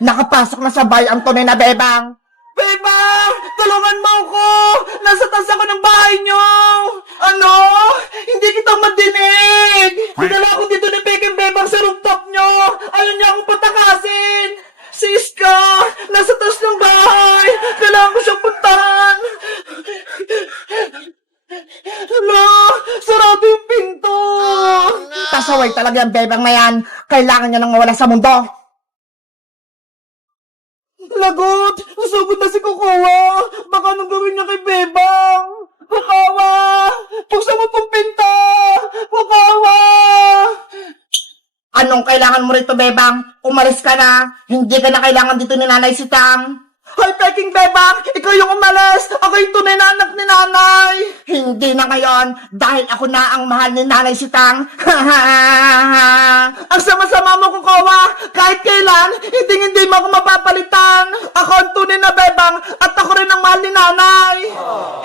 Nakapasok na sa bahay ang tunay na bebang. Bebang! Tulungan mo ako! Nasa taas ako ng bahay niyo! Ano? Hindi kita madinig! Dinala ako dito ni Peking Bebang sa rooftop niyo! Ayaw niya akong patakasin! Si Iska! Nasa taas ng bahay! Kailangan ko siyang puntahan! Hala! Sarado yung pinto! Pasaway talaga ang bebang na yan. Kailangan niya nang mawala sa mundo. Lagot! Nasugod na si Kukawa! Baka anong gawin niya kay Bebang? Kukawa! Buksan mo tong pinto! Kukawa! Anong kailangan mo rito, bebang? Umalis ka na. Hindi ka na kailangan dito ni Nanay Sitang. Hoy, Peking Bebang! Ikaw yung umalis! Ako yung tunay na anak ni Nanay! Hindi na ngayon, dahil ako na ang mahal ni Nanay Sitang. Ang sama-sama mo, Kukawa! Kahit kailan, hindi mo ako mapapalitan! Ako ang tunay na Bebang at ako rin ang mahal ni Nanay!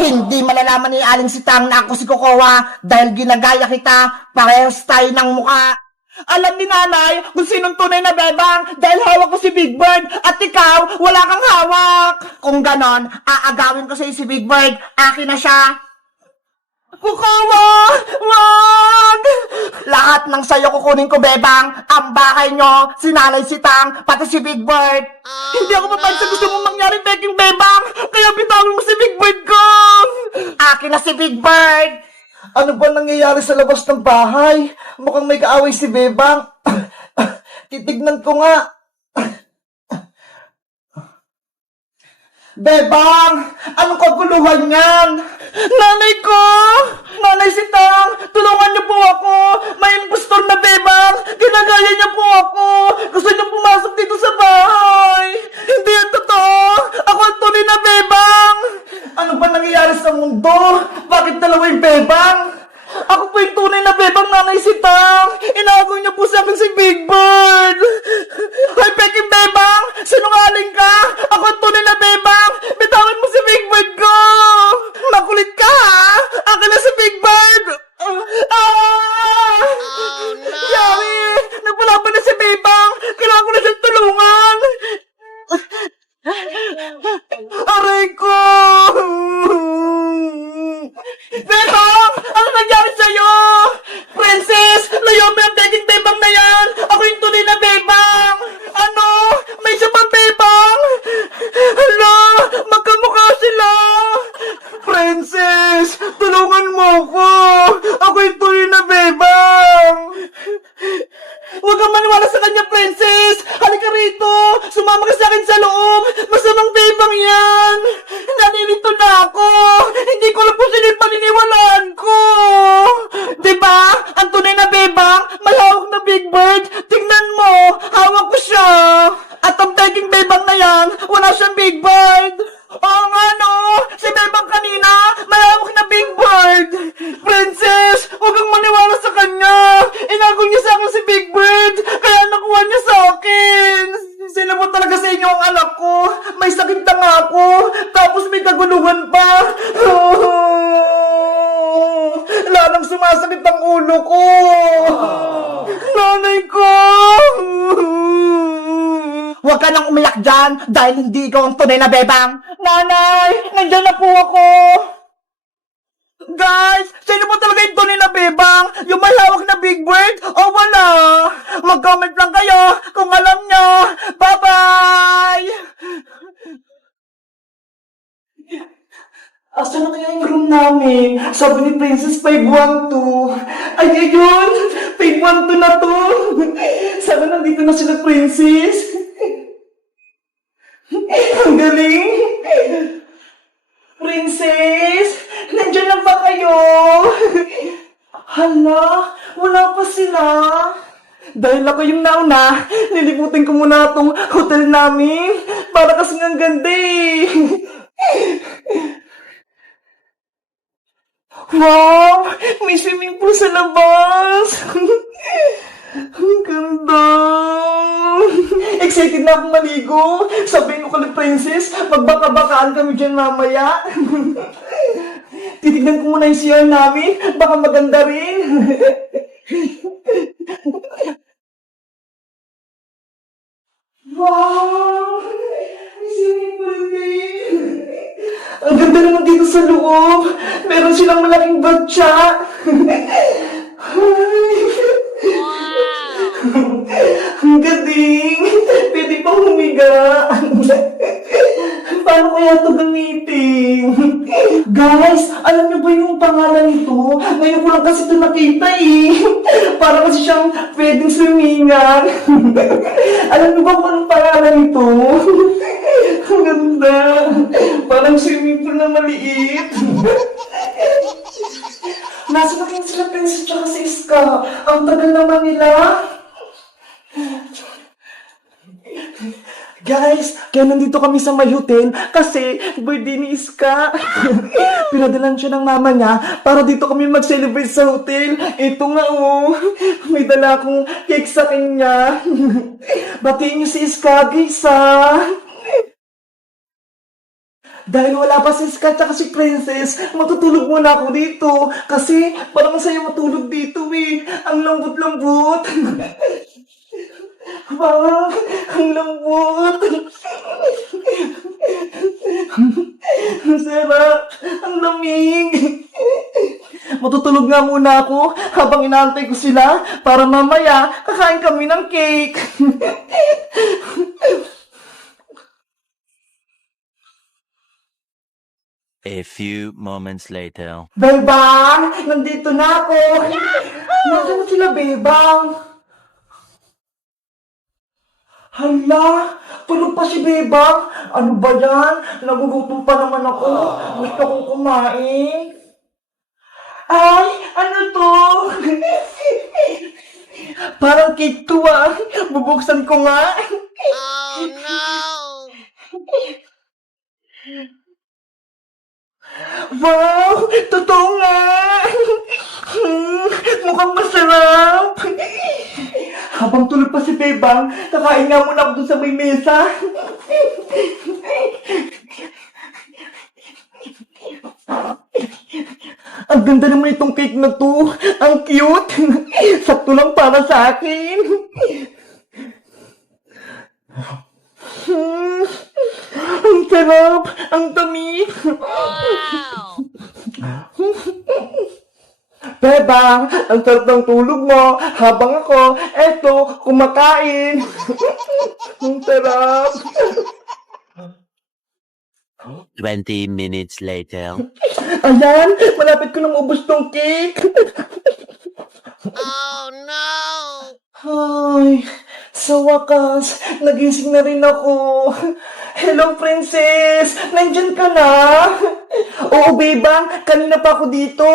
Hindi malalaman ni Aling Sitang na ako si Kokowa dahil ginagaya kita, parehas tayo ng muka. Alam ni Nanay kung sinong tunay na Bebang dahil hawak ko si Big Bird at ikaw, wala kang hawak! Kung ganon, aagawin ko sa'yo si Big Bird, akin na siya. Kukawa! Wag! Lahat ng sayo kukunin ko, bebang. Ang bahay nyo, si Nanay Sitang, pati si Big Bird. Hindi ako papayag sa gusto mong mangyari, Peking Bebang! Kaya bitawin mo si Big Bird ko! Akin na si Big Bird. Ano ba nangyayari sa labas ng bahay? Mukhang may kaaway si Bebang. Titignan ko nga. Bebang! Anong kaguluhan yan? Nanay ko! Nanay Sitang! Tulungan niyo po ako! May impostor na Bebang! Ginagaya niya po ako! Gusto niyo pumasok dito sa bahay! Hindi yan totoo! Ako ang tunay na Bebang! Ano ba nangyayari sa mundo? Bakit dalawa yung Bebang? Ako po yung tunay na Bebang, Nanay Sitang! Inaagaw niyo po sa akin si Big Bird! Hoy, Peking Bebang! Sinungaling ka! Ako ang tunay na Bebang! Bitawan mo si Big Bird ko! Makulit ka, ha? Akin na si Big Bird! Yari! Nagpalaban na si Bebang! Kailangan ko na siyang tulungan! Aray ko! Bebang! Ano nangyari sa'yo? Princess! Layo mo yung Peking Bebang na yan! Ako yung tunay na Bebang! Ano? May isa pang Bebang? Hala! Magkamukha sila! Princess! Tulungan mo ko! Ako yung tunay na Bebang! Huwag kang maniwala sa kanya, Princess! Halika rito! Sumama ka sa akin sa loob! Masamang Bebang yan! Nanirito na ako! Hindi ko alam kung sino yung paniniwalaan ko! Diba? Ang tunay na Bebang, may hawak na Big Bird! Tingnan mo! Hawak ko siya! At ang Peking Bebang na yan, wala siyang Big Bird! Oo nga no! Si Bebang kanina, may hawak na Big Bird! Princess, huwag kang maniwala sa kanya! Inagaw niya sa akin si Big Bird! Kaya nakuha niya sa akin! Sino mo talaga sa inyo ang anak ko? May sakit na nga ako! Tapos may kaguluhan pa! Lalang sumasakit ang ulo ko! Nanay ko! Huwag ka nang umiyak dyan dahil hindi ikaw ang tunay na bebang. Nanay! Nandiyan na po ako! Guys! Sino po talaga yung tunay na Bebang? Yung may hawak na Big Bird? O wala? Mag-comment lang kayo kung alam nyo! Bye-bye! Asa na kaya yung room namin? Sabi ni Princess 512. Ay, ayun! 512 na to! Sabi nandito na sila, Princess. Ang galing! Princess! Nandiyan na ba kayo? Hala, wala pa sila. Dahil ako yung nauna, nilibutin ko muna itong hotel namin. Para kasing ang ganda eh. Wow! May swimming pool sa labas! Ang ganda! Excited na akong maligo! Sabihin ko kay Princess, magbaka-bakaan kami dyan mamaya. Titignan ko muna yung CR namin, baka maganda rin. Wow! May swimming pool din! Ang ganda naman dito sa loob! Meron silang malaking batya! Ang galing! Pwede pang humiga! Paano kaya ito gamitin? Guys, alam niyo ba yung pangalan nito? Ngayon ko lang kasi ito nakita eh. Para kasi siyang pwedeng swimingan. Alam niyo ba kung anong pangalan nito? Ang ganda. Parang swimming pool na maliit. Nasa na kayo sila Princess tsaka si Iska. Ang tagal naman nila. Guys, kaya nandito kami sa may hotel kasi birthday ni Iska. Pinadalan siya ng mama niya para dito kami mag-celebrate sa hotel. Ito nga oh, may dala akong cake sa kanya. Batiin niyo si Iska, guys ah. Dahil wala pa si Iska at si Princess, matutulog muna ako dito. Kasi parang masaya matulog dito eh. Ang lambot-lambot. Wow, ang lambot. Ang sarap. Ang lamig. Matutulog nga muna ako habang inaantay ko sila para mamaya kakain kami ng cake. A few moments later. Bebang, nandito na ako. Nasaan na sila, Bebang? Hala, tulog pa si Bebang. Ano ba yan? Nagugutom pa naman ako. Gusto kong kumain. Ay, ano to? Parang cake to ah. Bubuksan ko nga. Oh no! Wow! Totoo nga! Mukhang masarap! Habang tulog pa si Bebang, kakain nga muna ako dun sa may mesa. Ang ganda naman itong cake na to. Ang cute! Sakto lang para sa akin. Ang sarap! Ang tamis! Wow! Bebang, ang sarap ng tulog mo habang ako, eto, kumakain. Ang sarap. 20 minutes later. Ayan, malapit ko na maubos tong cake. Oh no! Ay, sa wakas, nagising na rin ako. Hello, Princess! Nandyan ka na? Oo, Bebang, kanina pa ako dito.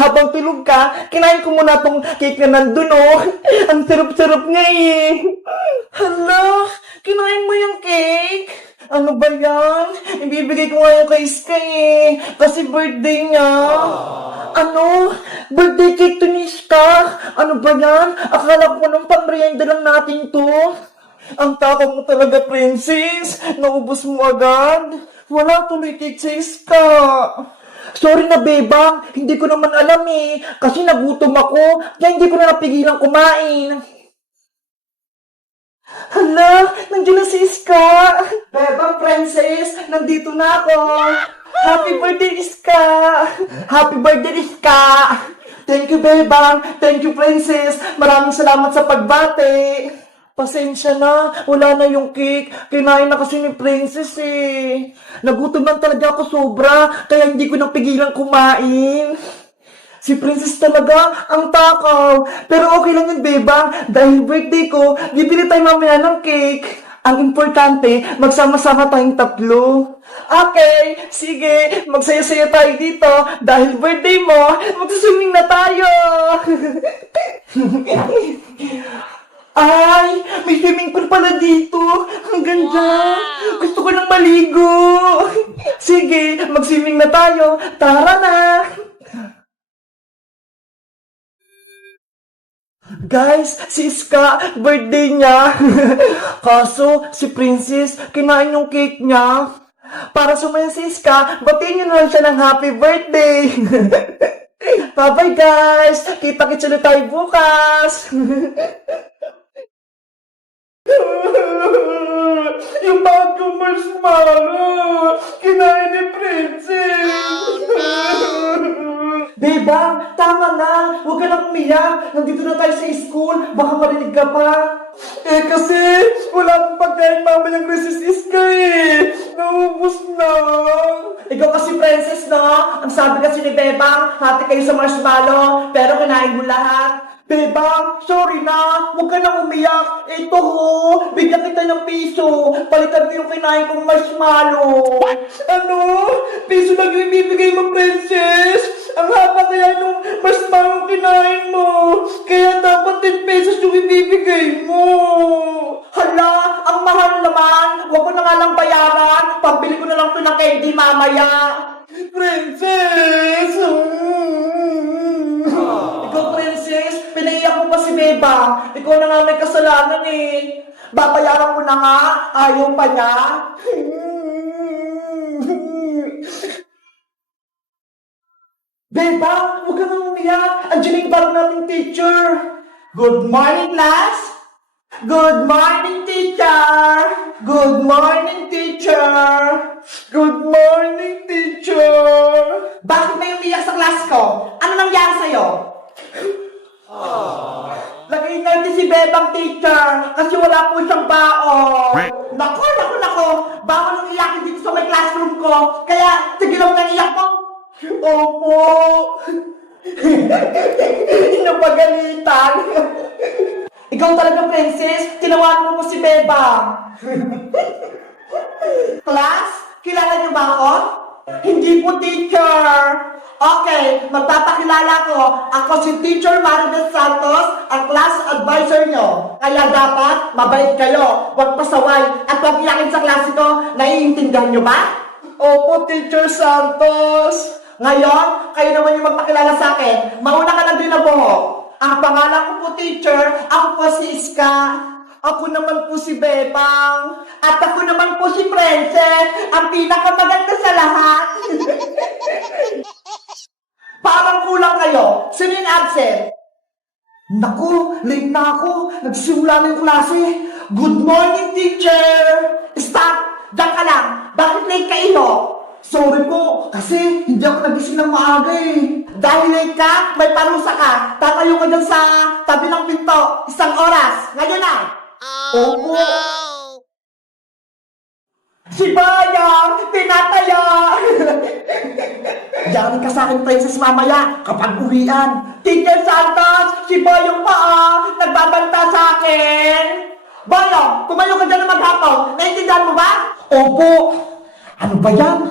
Habang tulog ka, kinain ko muna tong cake na nandun, oh. Ang sarap-sarap nga eh. Hala, kinain mo yung cake? Ano ba yan? Ibibigay ko nga yung kay Iska eh. Kasi birthday niya. Ano? Birthday cake to ni Iska? Ano ba yan? Akala ko nung pang-merienda lang natin to. Ang takot mo talaga, Princess. Naubos mo agad. Wala tuloy cake sa Iska. Sorry na, Bebang. Hindi ko naman alam eh. Kasi nagutom ako. Kaya hindi ko na napigilan kumain. Hala, nandiyan na si Iska. Bebang, Princess, nandito na ako. Happy birthday, Iska. Happy birthday, Iska. Thank you, Bebang. Thank you, Princess. Maraming salamat sa pagbati. Pasensya na, wala na yung cake. Kinain na kasi ni Princess eh. Nagutom lang talaga ako sobra, kaya hindi ko nang pigilan kumain. Si Princess talaga, ang takaw. Pero okay lang yun, Bebang. Dahil birthday ko, bibili tayo mamaya ng cake. Ang importante, magsama-sama tayong tatlo. Okay, sige, magsaya-saya tayo dito. Dahil birthday mo, magsaswimming na tayo. Ay, may swimming pool pala dito. Ang ganda. Gusto ko nang maligo. Sige, mag-swimming na tayo. Tara na. Guys, si Iska, birthday niya. Kaso, si Princess, kinain yung cake niya. Para sumaya si Iska, batiin niyo na lang siya ng happy birthday. Bye-bye guys. Kita-kits ulit tayo bukas. Yung bagong marshmallow! Kinain ni Princess! Bebang, tama na! Huwag ka nang umiyak! Nandito na tayo sa school! Baka marinig ka pa! Eh kasi, wala akong pagkain mamayang Christmas Iska eh! Naubos na! Ikaw kasi Princess, no? Ang sabi kasi ni Bebang, hati kayo sa marshmallow, pero kinain mo lahat. Bebang, sorry na! Huwag ka nang umiyak! Ito ho! Bigyan kita ng piso! Palitan mo yung kinain kong marshmallow! Ano? Piso lang yung ibibigay mo, Princess! Ang haba kaya nung marshmallow kinain mo! Kaya dapat 10 pesos yung ibibigay mo! Hala! Ang mahal naman! Huwag ko na nga lang bayaran! Pambili ko na lang ito ng candy mamaya! Princess! Ikaw, Princess, pinaiyak mo pa si Beba. Ikaw na nga may kasalanan eh. Babayaran ko na nga, ayaw pa niya. Beba, huwag ka nang umiyak. Andiyan yung bago nating teacher. Good morning, class. Good morning, teacher. Good morning, teacher. Good morning, teacher. Bakit may umiyak sa class ko? Ano nangyari sa'yo? Nag-iinay din si Bebang, teacher, kasi wala po siyang baon. Nako. Bawal ang iyakin dito sa may classroom ko. Kaya, sige lang nang iyak mo. Opo. Napagalitan. Ikaw talaga, Princess. Tinawagan mo po si Bebang. Class, kilala niyo ba ako? Hindi po, teacher. Okay, magpapakilala ko. Ako si Teacher Maribel Santos, ang class advisor nyo. Kaya dapat, mabait kayo. Huwag pasaway at huwag iyakin sa klase ko. Naiintindihan nyo ba? Opo, Teacher Santos. Ngayon, kayo naman yung magpakilala sa akin. Mauna ka na din na buhok. Ang pangalan ko po, teacher, ako po si Iska. Ako naman po si Bebang. At ako naman po si Princess, ang pinakamaganda sa lahat. Parang kulang kayo. Sino yung absent? Naku, late na ako. Nagsimula na yung klase. Good morning, teacher. Stop! Diyan ka lang. Bakit late ka, Iho? Sorry po, kasi hindi ako nagising ng maaga eh. Dahil late ka, may parusa ka. Tatayo ka dyan sa tabi ng pinto. 1 oras. Ngayon na. Oh Opo. no! Si Bayang, tinataya. Yarin ka sa akin, Princess, mamaya kapag uwian. Teacher Santos, si Bayang pa nagbabanta sa akin. Bayang, tumayo ka dyan na maghapon. Naintindihan mo ba? Opo. Ano ba yan?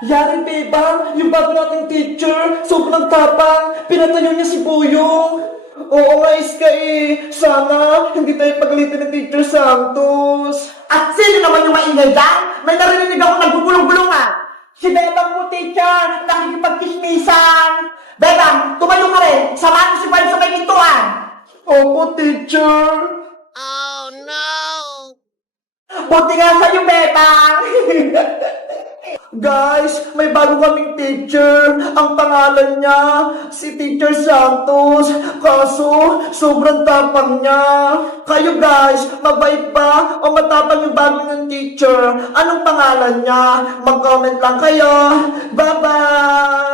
Yari, Bebang, yung bago nating teacher, sobrang tapang, pinatayo niya si Boyong. Oo nga, Iska eh. Sana, hindi tayo pagalitan ng Teacher Santos. At sino naman yung maingay dyan? May narinig ako nagbubulong-bulungan. Si Bebang mo, teacher, nakikipagkismisan. Bebang, tumayo ka rin. Samahan mo si Barb sa may pintuan. Opo, teacher. Oh no! Buti nga sa'yo, Bebang! Guys, may bago kaming teacher. Ang pangalan niya, si Teacher Santos. Kaso, sobrang tapang niya. Kayo guys, mabait ba o matapang yung bago ng teacher? Anong pangalan niya? Mag-comment lang kayo. Bye-bye!